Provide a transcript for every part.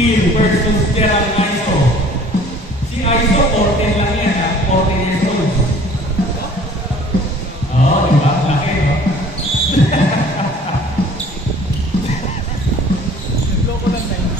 Kill versus Gerald Aizo. Si Aizo, 14 lang yan ha. 14 years old. Oo, diba? Laki, no? Loko lang na yun.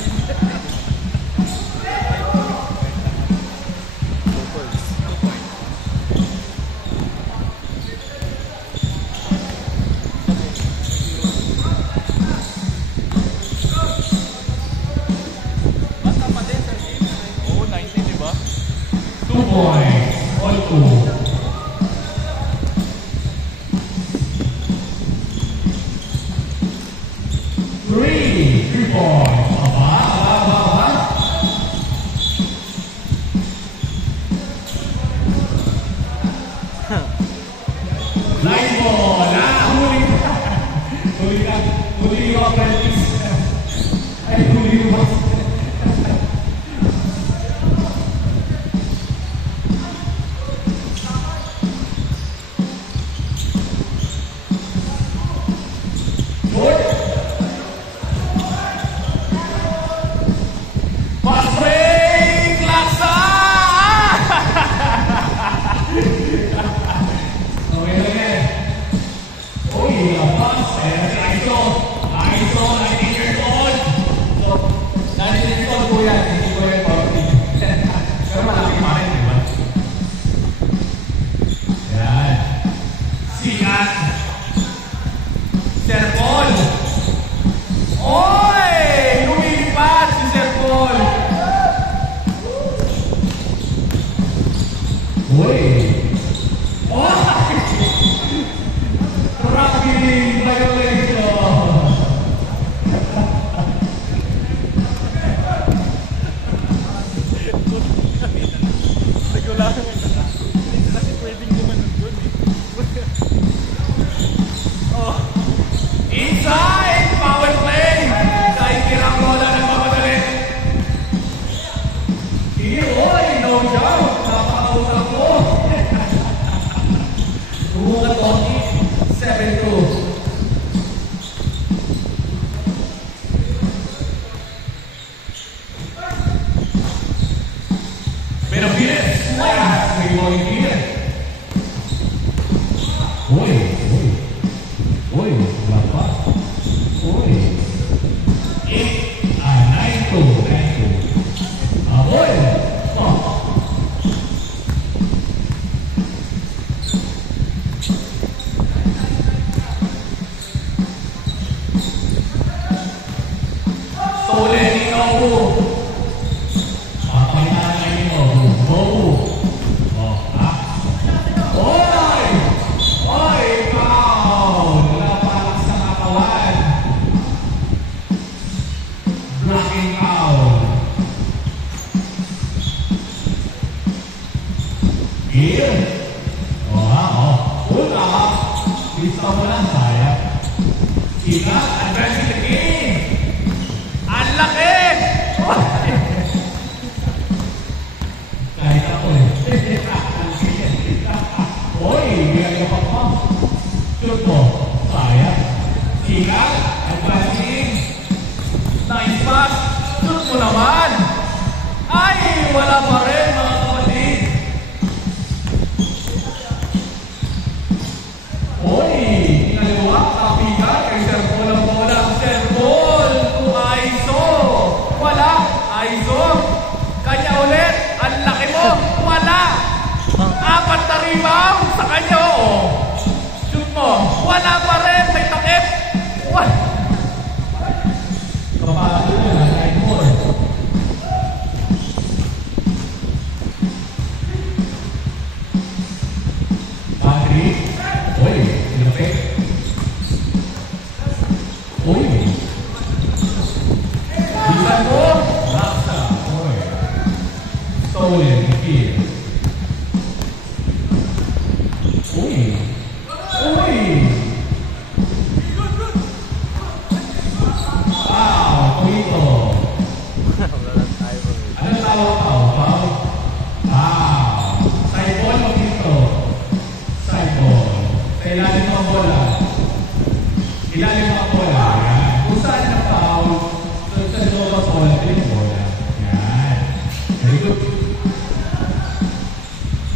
Wow,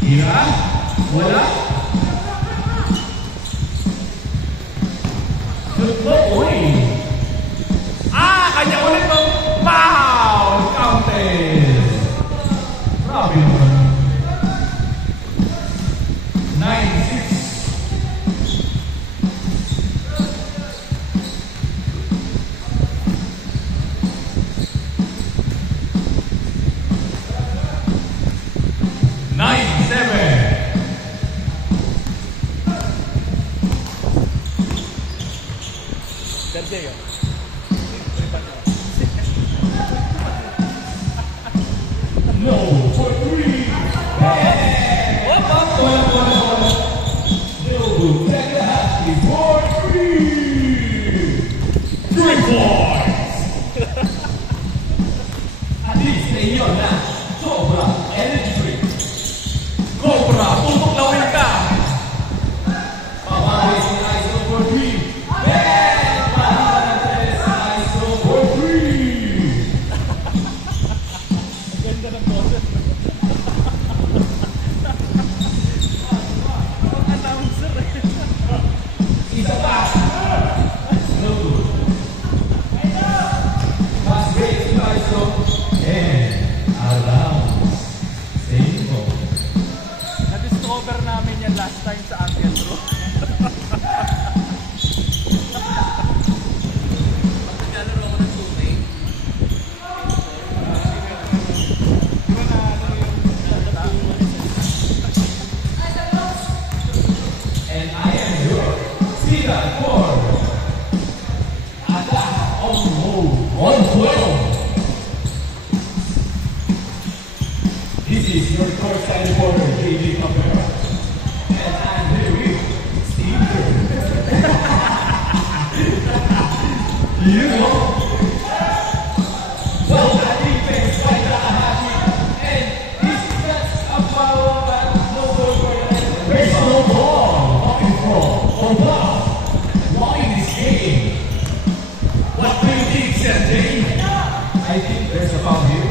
Tira. Wala. Good boy. Kanya ulit ng foul. Counted. Grabe naman. 9-6. No, for three. Hey! What? No, second half is for three. 3 points. At least na iyon na. Sobra. Energy drink. Cobra. Tutok lawin ka. Pabawis ni ISO for three. Na-discover namin yan last time sa Uncle Bro. Magkagalaro ako ng tunay. And I am your Sida for attack on mode 112. This is your courtside reporter, JJ Cabrera. And I'm here with Steve Kerr. You know? Well, that defense by Takahashi. And this that's a foul, but no goal for the net. There's no ball. Looking for Obama. Why this game? What do you think, Sergey? I think there's a foul here.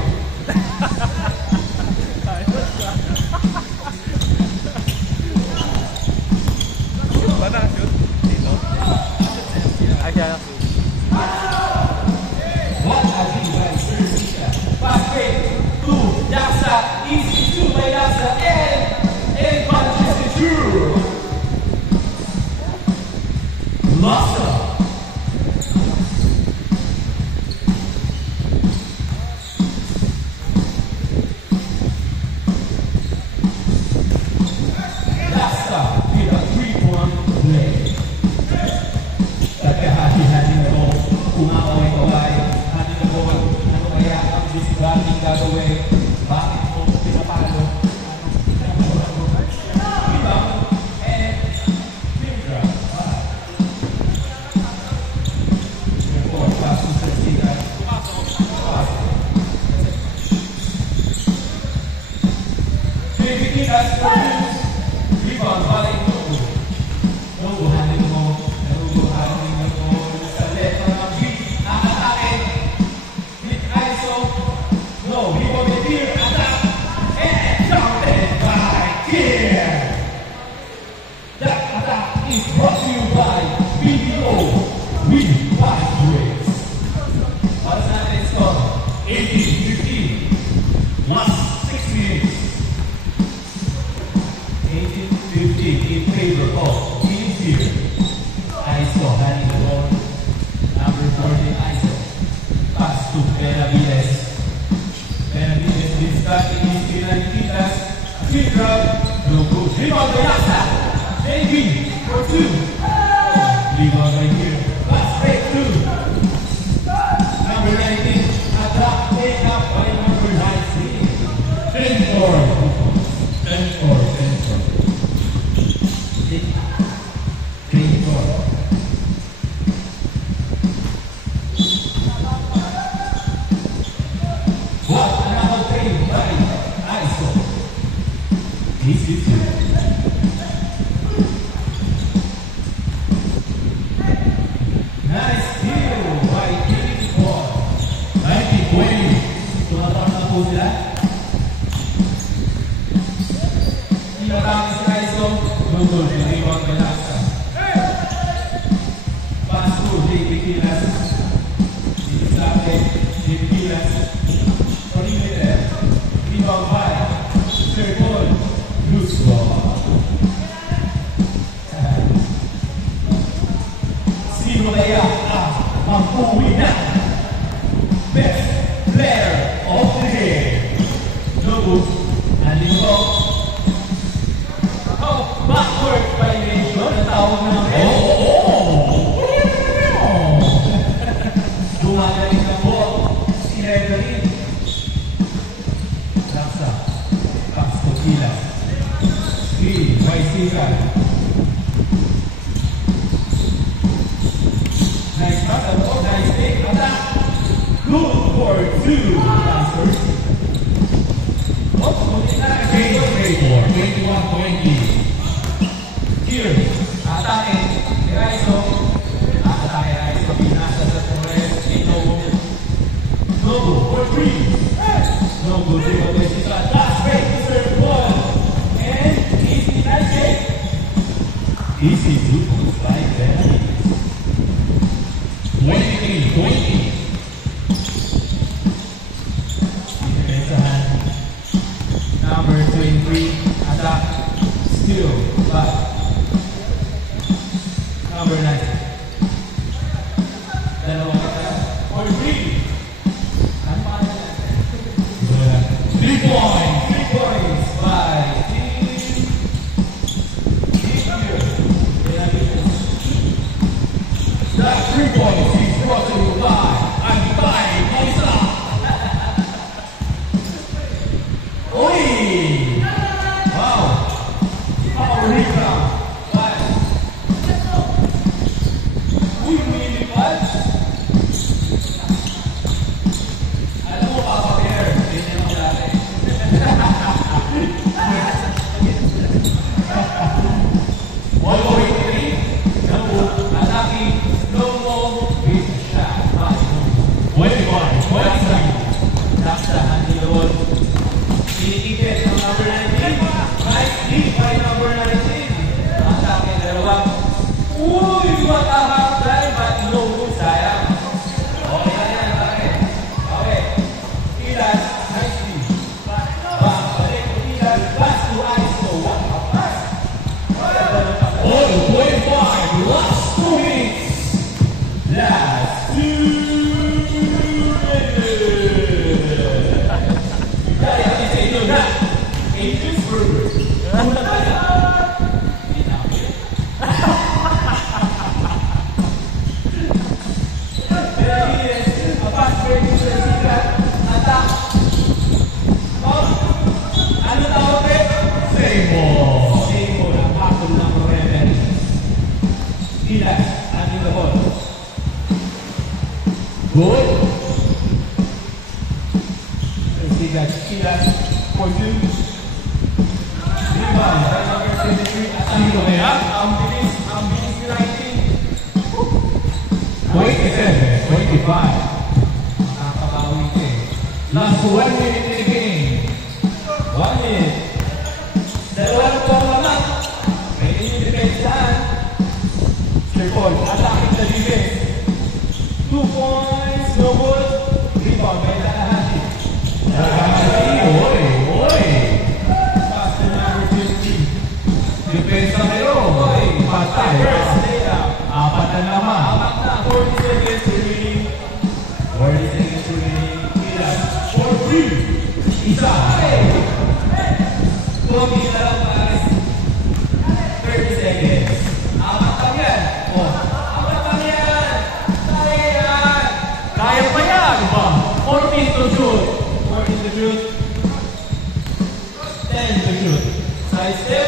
What a defense, Persika. Pass break to Daksa. Easy shoot by Daksa. And punches it through. Lassa. Daksa with a 3-point play. Hati-hati na ito, kung away-away, hati na ito, ano kaya ang discarding gagawin? Bakit mo pinapalo? Rebound and Pindra. Report, pass to Setsika. Pilipinas produce. Rebound, balik Nobu. Nobu, hanin mo. No, he was a deer attack and counted by Kier. That attack is brought to you by BDO with 5 drinks. What's that next score? 18-15. Last 6 minutes. 18-15 in favor of Team Fear. ISO handing the ball. Number 14 ISO. Pass to Benavides. Benavides is starting his Pinanitas. Quick drop. No good. Rebound by Daksa. JB for 2. Rebound right here. Pass break through. Number 19. Attack take up by number 19. 10-4. 10-4. 3-4. What another play by ISO. This is it. Nice steal by Kitty Paul. 19-20. Tumatawag na po sila. Pinatang si Aiso. Lugod. Rebound by Laksa. Pass to JP Pilas. Dislapit. JP Pilas. Perimeter. Rebound by third ball. Loose ball. Sino kaya ang mag-uwi na best player of the game? Lobo. Aling ko. Oh, backward violation. Tawag namin. Dumagaling na po si Reverie. Laksa. Pass to Pilas. Screen. Waisika. Nice pass. Nice take. Attack. Good for two. Answers. Great for 21-20. Here. Atake. Eraiso. Atake Eraiso. Pinasa sa Torres. Nobu. Nobu for three. Nobu. Zero. Last break. Third ball. And easy. Nice take. Easy. Good moves by Benny. 23-20. Number 23, attack, steal, back. Number 9. Dalawang attack, for 3. Ano pa natin? 3 points! 3 points by Team here. That 3 points is brought to you by Antay Paisa. Oi! Wow! Power rebound! But we really what? Alam mo, Papa Bear, ganyan ako dati. One point three, Nobu, attacking, slow-mo, with shot, 21-20. That's the handle. Inikipit ng number 19. Right, lead by number 19. Ang akin, dalawa. Uy, matahap drive at no good, sayang. Okay na yan, bakit? Okay. Pilas, nice lead. Balik to Pilas, pass to Aiso. What a pass. All 25, last 2 minutes. Last 2 minutes. Kaya na, Adrian's Burger. Muna ba yan? Benavides, a fast break to the secret. Attack. Up. Ano tawag eh? Same ball. Same ball. Ang pakul ng Reverie. Pilas, ating the ball. Good. Pilas. For two. Rebound by number 73. Sino kaya? Ang bilis ni Writing. 27-25. Nakakabawi ka eh. Last 1 minute in the game. 1 minute. Dalawang panglamak. May inidepensahan. Stripol, attacking the defense. 2 points, no good. Rebound by Lahati. Depensa kayo. Patay. Apat na naman. 40 seconds remaining. 40 seconds remaining. Pilas. For 3. Isa. Kobe na lang pares. 30 seconds. Apat lang yan. Apat lang yan. Kaya yan. Kaya pa yan. 14 to shoot. 14 to shoot. 10 to shoot. Side step.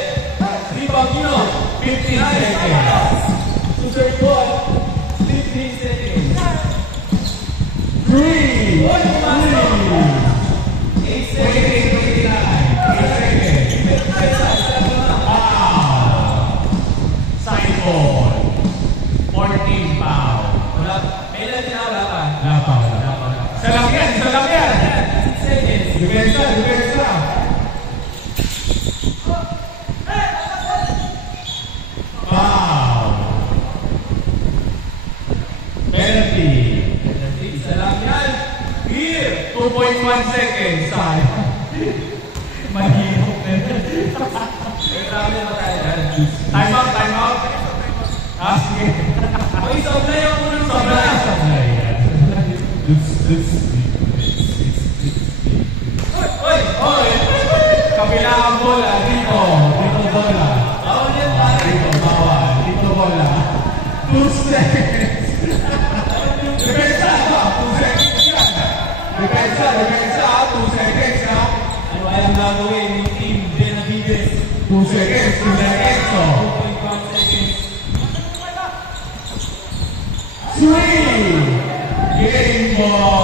Rebound yun. 15 seconds. To third ball. 15 seconds. 3. 8 seconds. 8 seconds. Side ball. 14 foul. Wala. Kailan din wala pa? Wala pa. Isa lang yan. 6 seconds. Depensa. 2.1 seconds. Sayang. Mahirap na. Grabe na tayo dyan. Time out, time out. Ah, sige. Uy, sobrang yung unang sobrang. Sablay. Uy! Oy! Kabila ang bola. Dito. Dito bola. Bawal yan, pare. Dito bawal. Dito bola. 2 seconds. Depensa. 2 seconds yan. Depensa. 2 seconds ha. Ano kayang gagawin ng team Benavides? 2 seconds. 2 seconds. 2.1 seconds. Swing! Game ball!